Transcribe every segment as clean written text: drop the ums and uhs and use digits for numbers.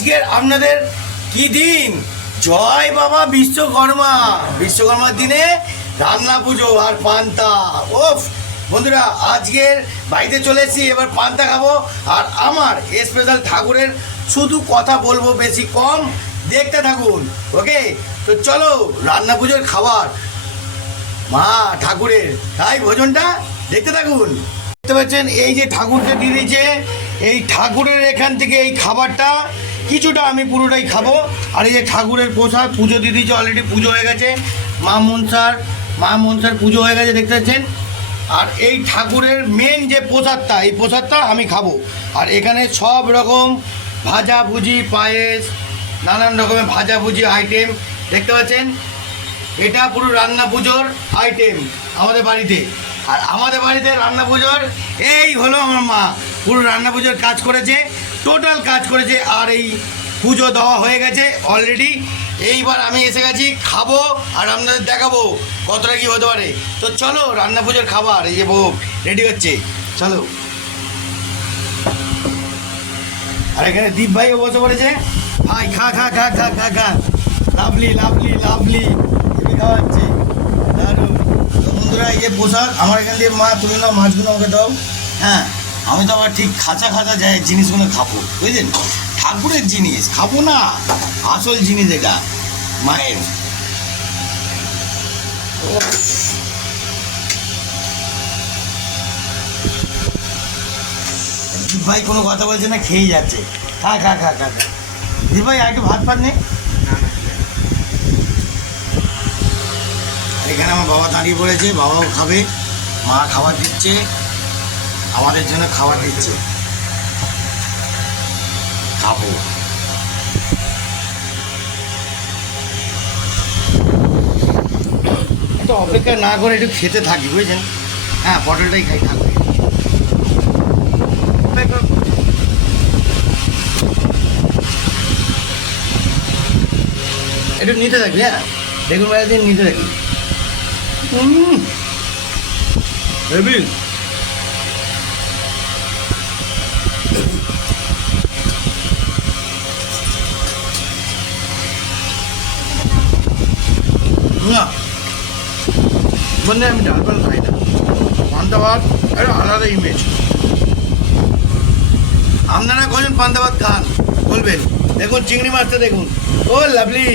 আজকের আপনাদের কি দিন? জয় বাবা বিশ্বকর্মা। বিশ্বকর্মার দিনে রান্না পুজো আর পান্তা। ওফ বন্ধুরা, আজকের বাড়িতে চলে এসেছি, এবার পান্তা খাবো। আর আমার স্পেশাল ঠাকুরের শুধু কথা বলবো, বেশি কম, দেখতে থাকুন। ওকে, তো চলো রান্না পুজোর খাবার মা ঠাকুরের, তাই ভোজনটা দেখতে থাকুন। দেখতে পাচ্ছেন এই যে ঠাকুরকে দিয়ে দিয়েছে, এই ঠাকুরের এখান থেকে এই খাবারটা কিছুটা আমি পুরোটাই খাবো। আর এই যে ঠাকুরের প্রসাদ পুজো দিয়ে দিয়েছে, অলরেডি পুজো হয়ে গেছে, মা মনসার পুজো হয়ে গেছে, দেখতে পাচ্ছেন। আর এই ঠাকুরের মেন যে প্রসাদটা, এই প্রসাদটা আমি খাবো। আর এখানে সব রকম ভাজাভুজি, পায়েস, নানান রকমের ভাজাভুজি আইটেম দেখতে পাচ্ছেন। এটা পুরো রান্না পুজোর আইটেম আমাদের বাড়িতে। আর আমাদের বাড়িতে রান্না পুজোর এই হলো আমার মা, পুরো রান্না পুজোর কাজ করেছে, টোটাল কাজ করেছে। আর এই পুজো দেওয়া হয়ে গেছে অলরেডি। এইবার আমি এসে গেছি, খাবো আর আপনাদের দেখাবো কতটা কী হতে পারে। তো চলো রান্না পুজোর খাবার, এই যে ভোগ রেডি হচ্ছে, চলো। আর এখানে দীপ ভাইও বসে পড়েছে, ভাই খা খা খা খা খা খা, লাভলি লাভলি লাভলি, খাওয়া হচ্ছে দারুণ। তো বন্ধুরা, এই যে প্রসাদ আমার এখান দিয়ে মা তুলে নাও, মাছগুলো আমাকে দাও। হ্যাঁ, আমি তো আবার ঠিক খাঁচা খাঁচা যায় জিনিসগুলো খাবো, বুঝলেন? ঠাকুরের জিনিস খাবো না, আসল জিনিস এটা মায়ের। দীপ ভাই কোনো কথা বলছে না, খেয়েই যাচ্ছে। খা খা খা খা খা। দীপ ভাই আর একটু ভাত পান নেই? এখানে আমার বাবা দাঁড়িয়ে পড়েছে, বাবাও খাবে, মা খাবার দিচ্ছে, আমাদের জন্য খাবার দিচ্ছে, খাবো। একটু অপেক্ষা না করে একটু খেতে থাকি, বুঝছেন? হ্যাঁ, পটলটাই খাই, থাকবে। একটু নিতে থাকি, হ্যাঁ, বেগুন ভাজা দিয়ে নিতে থাকি। হেভি। না বন্ধু, আমি ডাল ভাত খাই না, পান্তা ভাত একটা আলাদা ইমেজ। আপনারা কজন পান্তা ভাত খান বলবেন? দেখুন চিংড়ি মাছটা দেখুন, ও লাভলি।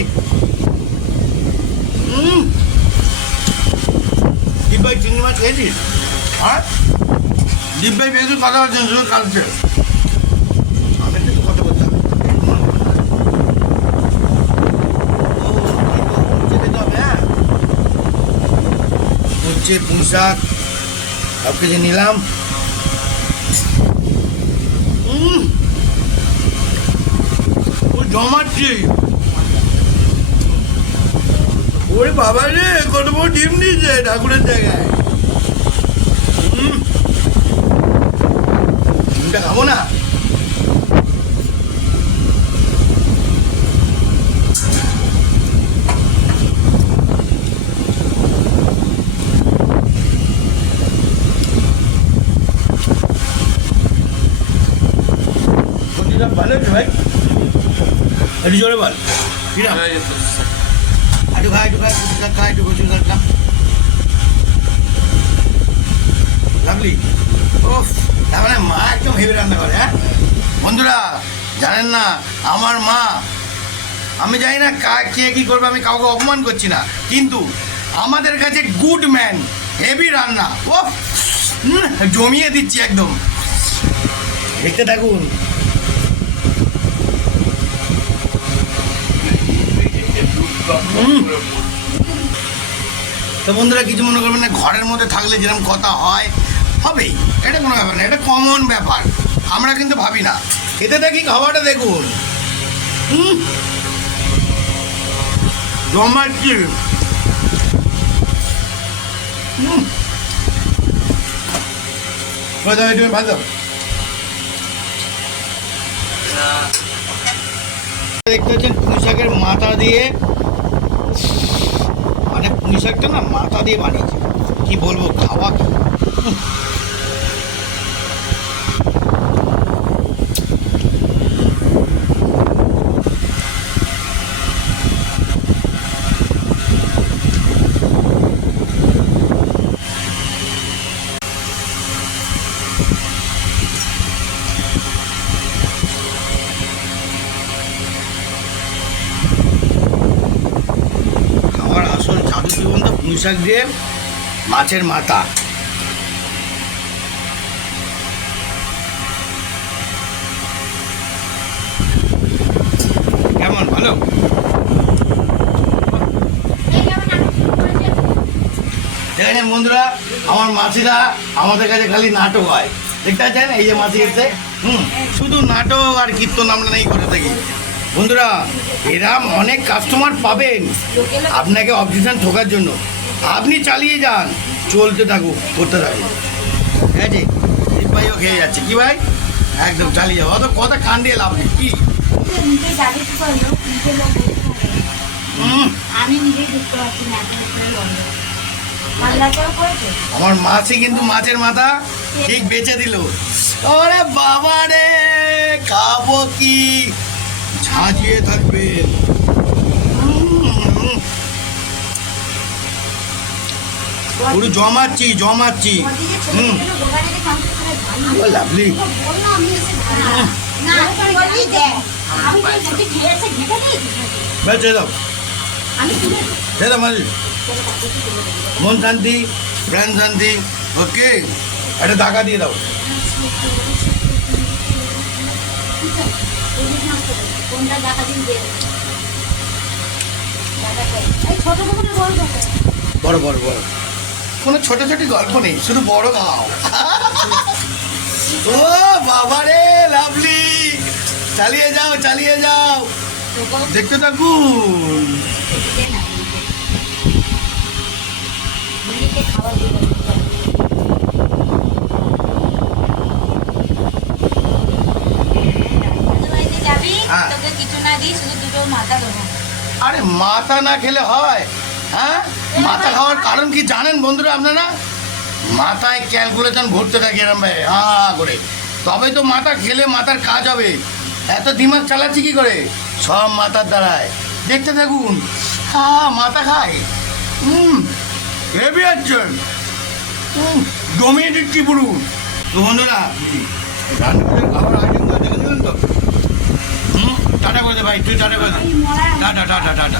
দীপ ভাই চিংড়ি মাছ খেয়েছিস? হ্যাঁ, দীপ ভাই বেশি কথা বলছেন, শুধু কাঁদছে। আমি একটু কথা বলতাম, যেতে হবে। হ্যাঁ, হচ্ছে পুঁই শাক সব কিছু নিলাম। জমাচ্ছি। ওরে বাবা রে, কত বড় ডিম নিয়েছে ঠাকুরের জায়গায়। ডিমটা খাবো না? ভালো হচ্ছে ভাই, একটু জোরে বল। কিরাম? একটু খা, একটু খা, খা, একটু কচু শাক খা। লাভলি। ওফ, তার মানে মা একদম হেভি রান্না করে। হ্যাঁ বন্ধুরা, জানেন না আমার মা, আমি জানি না কে কী করবে, আমি কাউকে অপমান করছি না, কিন্তু আমাদের কাছে গুড ম্যান, হেভি রান্না। ওফ, জমিয়ে দিচ্ছি একদম, দেখতে থাকুন। তো বন্ধুরা, কিছু মনে করবেন না, ঘরের মধ্যে থাকলে যেরকম কথা হয় হবেই, এটা কোনো ব্যাপার না, এটা কমন ব্যাপার, আমরা কিন্তু ভাবি না। এতে থাকি খাবারটা দেখুন, জমাচ্ছি। তুমি ভালো দেখতে হচ্ছেন পুঁই শাকের মাথা দিয়ে, মানে পুঁই শাকটা না মাথা দিয়ে বানিয়েছে, কি বলবো, খাওয়া কি। খাওয়ার আসল জাদু জীবন তো পুঁই শাক দিয়ে মাছের মাথা। কেমন ভালো? দেখেন বন্ধুরা, আমার মাসিরা আমাদের কাছে খালি নাটক হয়, দেখতে পাচ্ছেন এই যে মাসি এসে শুধু নাটক আর কীর্তন আমরা নেই করে থাকি। বন্ধুরা, এরম অনেক কাস্টমার পাবেন আপনাকে অবজেকশন ঠোকার জন্য। আপনি চালিয়ে যান, চলতে থাকুক, করতে থাকুক, ঠিক আছে? দীপ ভাইও খেয়ে যাচ্ছে কি ভাই, একদম চালিয়ে যাও, অত কথা কান দিয়ে লাভ নেই কি। আমি নিজেই দেখতে পাচ্ছি না, আমার মাসি কিন্তু মাছের মাথা ঠিক বেচে দিল। ওরে বাবা রে, খাবো কি, ঝাঁঝিয়ে থাকবেন। পুরো জমাচ্ছি জমাচ্ছি। লাভলি, মন শান্তি, প্রাণ শান্তি। ওকে, একটা টাকা দিয়ে দাও। বড় বড় বড়, কোনো ছোট ছোট গল্প নেই, শুধু বড় খাও। ও বাবা রে, লাভলি, চালিয়ে যাও চালিয়ে যাও, দেখতে থাকুন। আরে মাথা না খেলে হয়? হ্যাঁ, মাথা খাওয়ার কারণ কি জানেন বন্ধুরা আপনারা? মাথায় ক্যালকুলেশন ভরতে থাকে এরম ভাই করে, তবে তো মাথা খেলে মাথার কাজ হবে। এত দিমাগ চালাচ্ছি কি করে? সব মাথার দ্বারায়, দেখতে থাকুন। মাথা খায়, হেভি আছেন, জমিয়ে দিচ্ছি পুরো। তো বন্ধুরা, রান্নাঘরের খাবার আইটেমটা দেখে দিলেন তো? টাটা করে দে ভাই, তুই টাটা করে দে। Tata tata tata.